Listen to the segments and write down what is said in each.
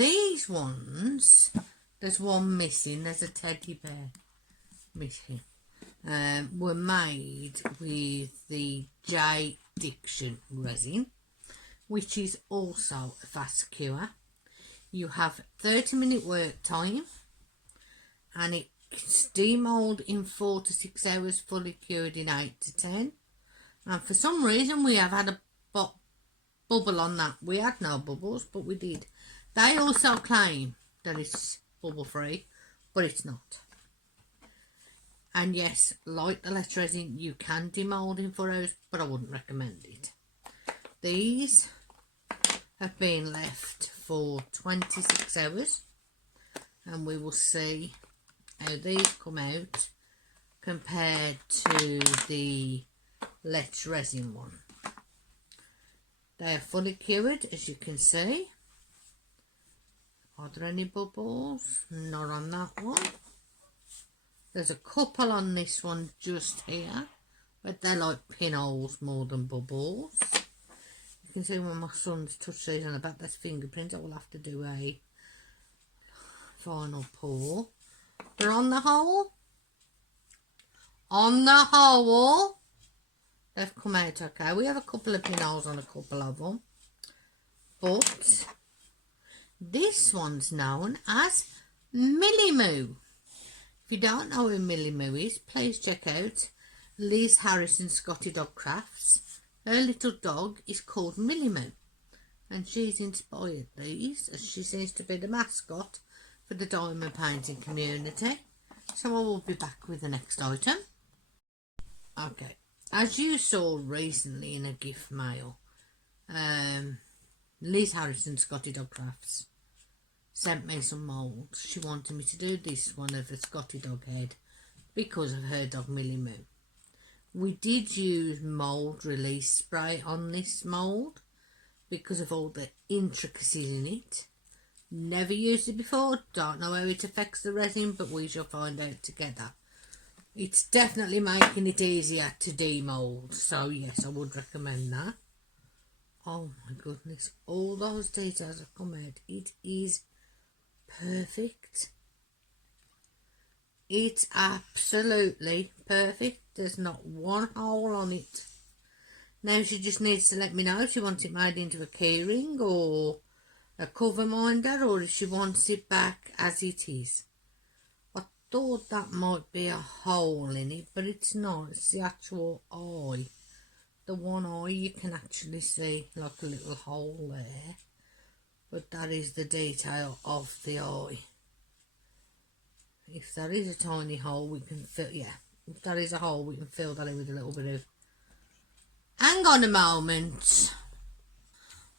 these ones, there's one missing, there's a teddy bear missing. Were made with the J Diction resin, which is also a fast cure. You have 30-minute work time, and it's demold in 4 to 6 hours, fully cured in 8 to 10. And for some reason we have had a bubble on that. We had no bubbles, but we did. They also claim that it's bubble free, but it's not. And yes, like the Let's Resin, you can demold in 4 hours, but I wouldn't recommend it. These have been left for 26 hours, and we will see how these come out compared to the Let's Resin one. They are fully cured, as you can see. Are there any bubbles? Not on that one. There's a couple on this one just here, but they're like pinholes more than bubbles. You can see when my son's touched these on the back, that's fingerprints. I will have to do a final pour. But on the whole, they've come out okay. We have a couple of pinholes on a couple of them, but this one's known as Millie Moo. If you don't know who Millie Moo is, please check out Liz Harrison Scotty Dog Crafts. Her little dog is called Millie Moo, and she's inspired these, as she seems to be the mascot for the diamond painting community. So I will be back with the next item. Okay, as you saw recently in a gift mail, Liz Harrison Scotty Dog Crafts sent me some moulds. She wanted me to do this one of a Scotty dog head because of her dog Millie Moo. We did use mould release spray on this mould because of all the intricacies in it. Never used it before, don't know how it affects the resin, but we shall find out together. It's definitely making it easier to demould, so yes, I would recommend that. Oh my goodness, all those details have come out. It is perfect. It's absolutely perfect. There's not one hole on it. Now she just needs to let me know if she wants it made into a keyring or a cover minder, or if she wants it back as it is. I thought that might be a hole in it, but it's not. It's the actual eye. The one eye, you can actually see like a little hole there, but that is the detail of the eye. If there is a tiny hole, we can fill, if there is a hole, we can fill that in with a little bit of, hang on a moment,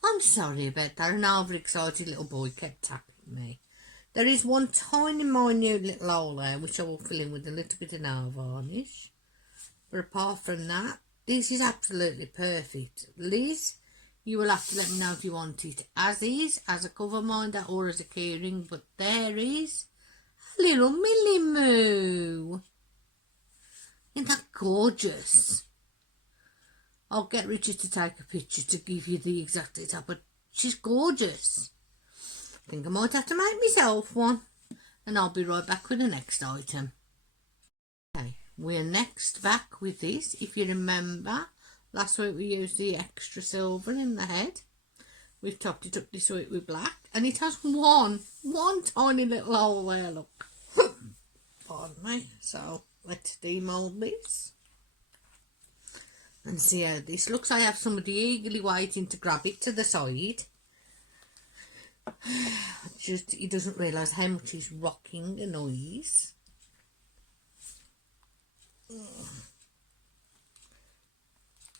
I'm sorry about that. An overexcited little boy kept tapping me. There is one tiny minute little hole there, which I will fill in with a little bit of nail varnish. But apart from that, this is absolutely perfect. Liz, you will have to let me know if you want it as is, as a cover minder or as a keyring. But there is a little Millie Moo. Isn't that gorgeous? I'll get Richard to take a picture to give you the exact detail, but she's gorgeous. I think I might have to make myself one, and I'll be right back with the next item. Okay, we're next back with this. If you remember, last week we used the extra silver in the head. We've topped it up this week with black, and it has one tiny little hole there, look. Pardon me. So let's demold this and see how this looks. I have somebody eagerly waiting to grab it to the side. Just, he doesn't realise how much he's rocking the noise.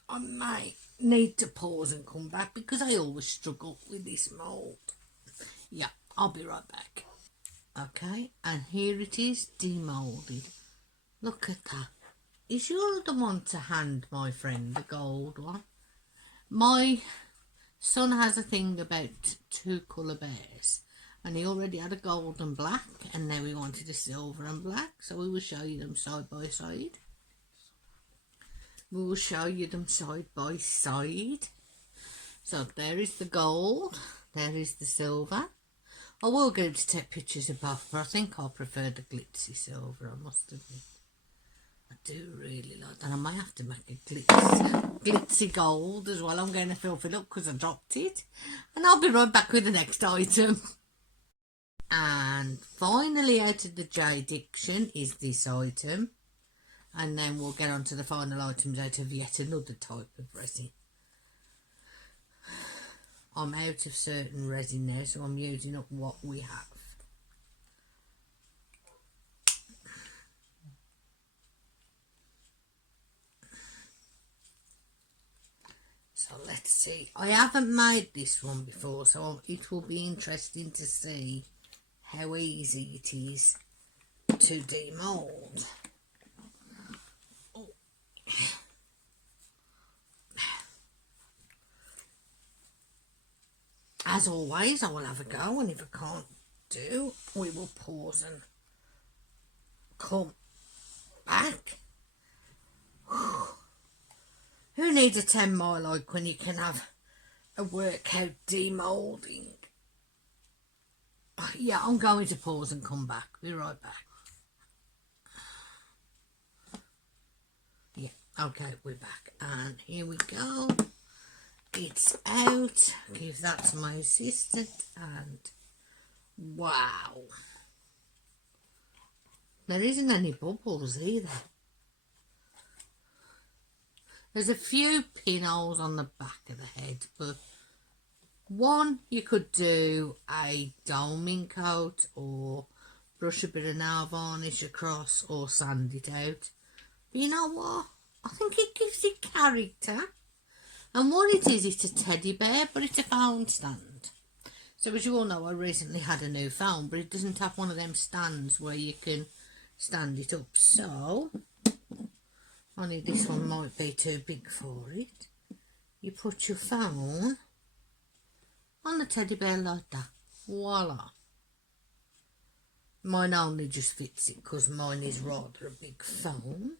I might need to pause and come back because I always struggle with this mould. Yeah, I'll be right back. Okay, and here it is demoulded. Look at that. Is you the one to hand, my friend, the gold one? My son has a thing about 2 colour bears, and he already had a gold and black, and now he wanted a silver and black, so we will show you them side by side. We will show you them side by side. So there is the gold, there is the silver. I will go to take pictures of both, but I think I prefer the glitzy silver, I must admit. I do really like that. I might have to make a glitzy gold as well. I'm going to fill it up because I dropped it. And I'll be right back with the next item. And finally out of the J Diction is this item. And then we'll get on to the final items out of yet another type of resin. I'm out of certain resin now, so I'm using up what we have. So let's see. I haven't made this one before, so it will be interesting to see how easy it is to demould. As always, I will have a go, and if I can't do, we will pause and come back. Who needs a 10-mile hike when you can have a workout demoulding? Yeah, I'm going to pause and come back. Be right back. Yeah, okay, we're back. And here we go. It's out. Give that to my assistant. And wow. There isn't any bubbles either. There's a few pinholes on the back of the head, but one, you could do a doming coat or brush a bit of nail varnish across or sand it out. But you know what? I think it gives it character. And what it is, it's a teddy bear, but it's a phone stand. So as you all know, I recently had a new phone, but it doesn't have one of them stands where you can stand it up. So, only this one might be too big for it. You put your phone on the teddy bear like that. Voila. Mine only just fits it because mine is rather a big phone.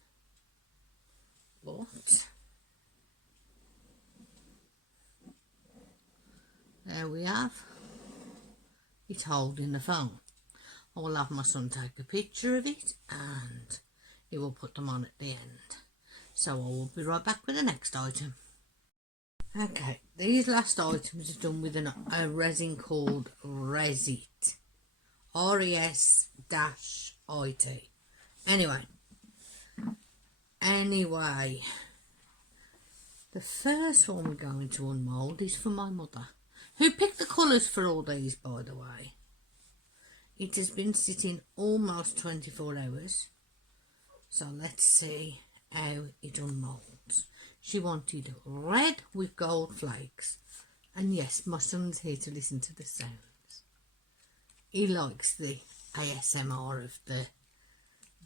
But there we have it holding the phone. I will have my son take a picture of it and he will put them on at the end. So I will be right back with the next item. Okay, these last items are done with a resin called Resit. R-E-S-I-T. Anyway, the first one we're going to unmould is for my mother, who picked the colours for all these, by the way. It has been sitting almost 24 hours. So let's see how it unmoulds. She wanted red with gold flakes. And yes, my son's here to listen to the sounds. He likes the ASMR of the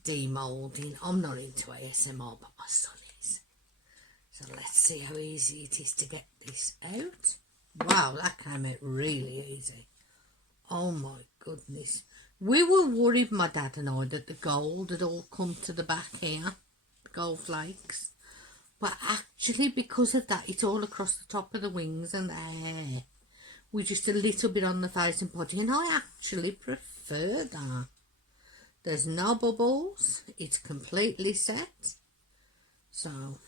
demoulding. I'm not into ASMR, but my son is. So let's see how easy it is to get this out. Wow, that came out really easy. Oh my goodness. We were worried, my dad and I, that the gold had all come to the back here. The gold flakes. But actually, because of that, it's all across the top of the wings and the hair. With just a little bit on the face and body. And I actually prefer that. There's no bubbles. It's completely set. So,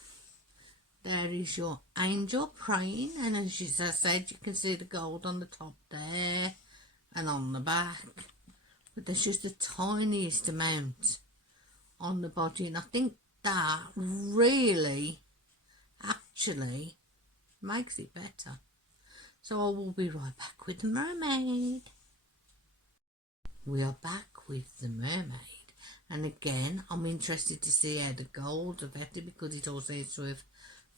there is your angel praying. And as I said, you can see the gold on the top there. And on the back. But there's just the tiniest amount on the body. And I think that really actually makes it better. So I will be right back with the mermaid. We are back with the mermaid. And again, I'm interested to see how the gold affected because it all seems to have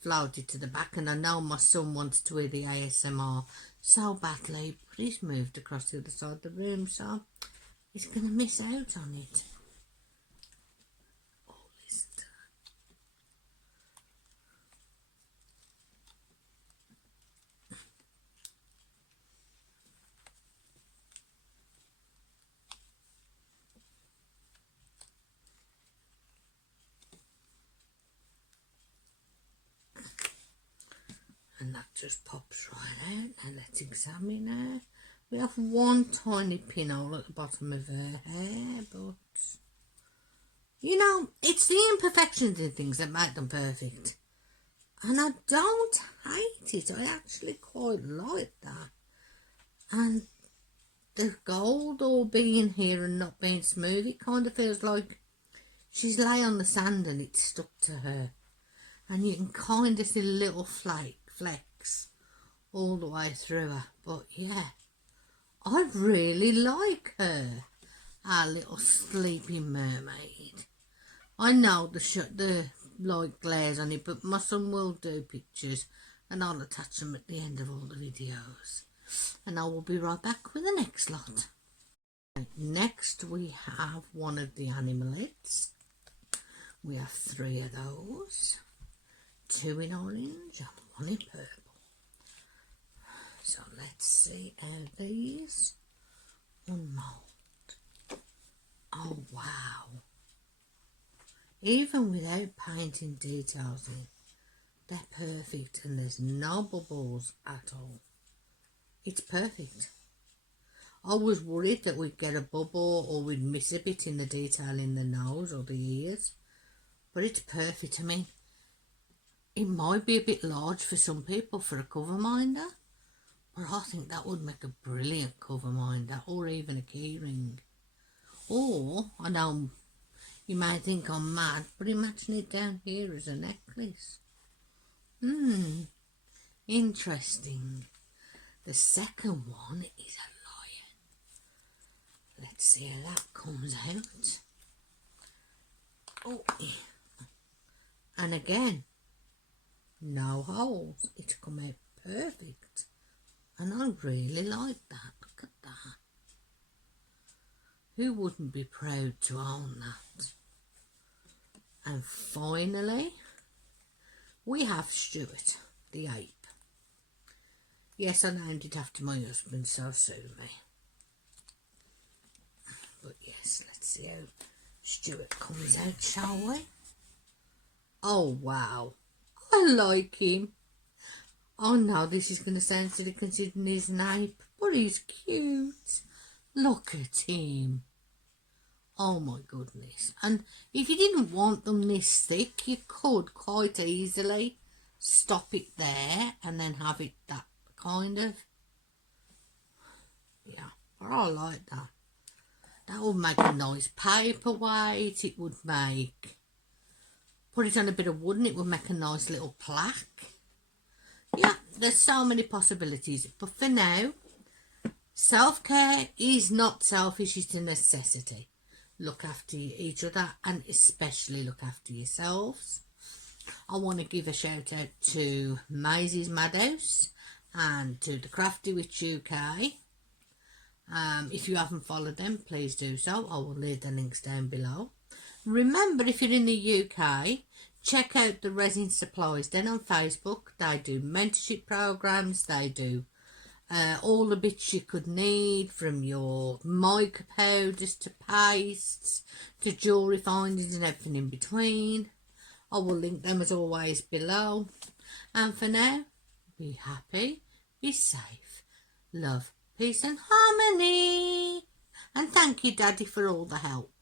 floated to the back. And I know my son wanted to hear the ASMR so badly, but he's moved across the other side of the room, so he's going to miss out on it. Oh, listen to that. And that just pops right out. Now let's examine her. We have one tiny pinhole at the bottom of her hair, but you know, it's the imperfections in things that make them perfect. And I don't hate it. I actually quite like that. And the gold all being here and not being smooth, it kind of feels like she's lay on the sand and it's stuck to her. And you can kind of see little flecks all the way through her. But yeah, I really like her. Our little sleeping mermaid. I know the light glares on it, but my son will do pictures and I'll attach them at the end of all the videos. And I will be right back with the next lot. Next we have one of the animal heads. We have 3 of those. 2 in orange and 1 in purple. So let's see how these unmould. Oh wow. Even without painting details in, they're perfect and there's no bubbles at all. It's perfect. I was worried that we'd get a bubble or we'd miss a bit in the detail in the nose or the ears, but it's perfect. I mean, it might be a bit large for some people for a cover minder, but I think that would make a brilliant cover minder or even a keyring. Or, I know you may think I'm mad, but imagine it down here as a necklace. Interesting. The second one is a lion. Let's see how that comes out. Oh, and again, no holes. It's come out perfect. And I really like that. Look at that. Who wouldn't be proud to own that? And finally, we have Stuart, the ape. Yes, I named it after my husband, so sue me. But yes, let's see how Stuart comes out, shall we? Oh, wow. I like him. Oh, no, this is going to sound silly considering he's an ape, but he's cute. Look at him. Oh my goodness. And if you didn't want them this thick, you could quite easily stop it there and then have it that kind of. Yeah, but I like that. That would make a nice paperweight. It would make, put it on a bit of wood and it would make a nice little plaque. Yeah, there's so many possibilities. But for now, self-care is not selfish, it's a necessity. Look after each other and especially look after yourselves. I want to give a shout out to Maisie's Madhouse and to the Crafty Witch UK. If you haven't followed them, please do so. I will leave the links down below. Remember, if you're in the UK, check out the Resin Supplies Den on Facebook. They do mentorship programs. They do all the bits you could need, from your mica powders to pastes to jewellery findings and everything in between. I will link them as always below. And for now, be happy, be safe, love, peace and harmony. And thank you, Daddy, for all the help.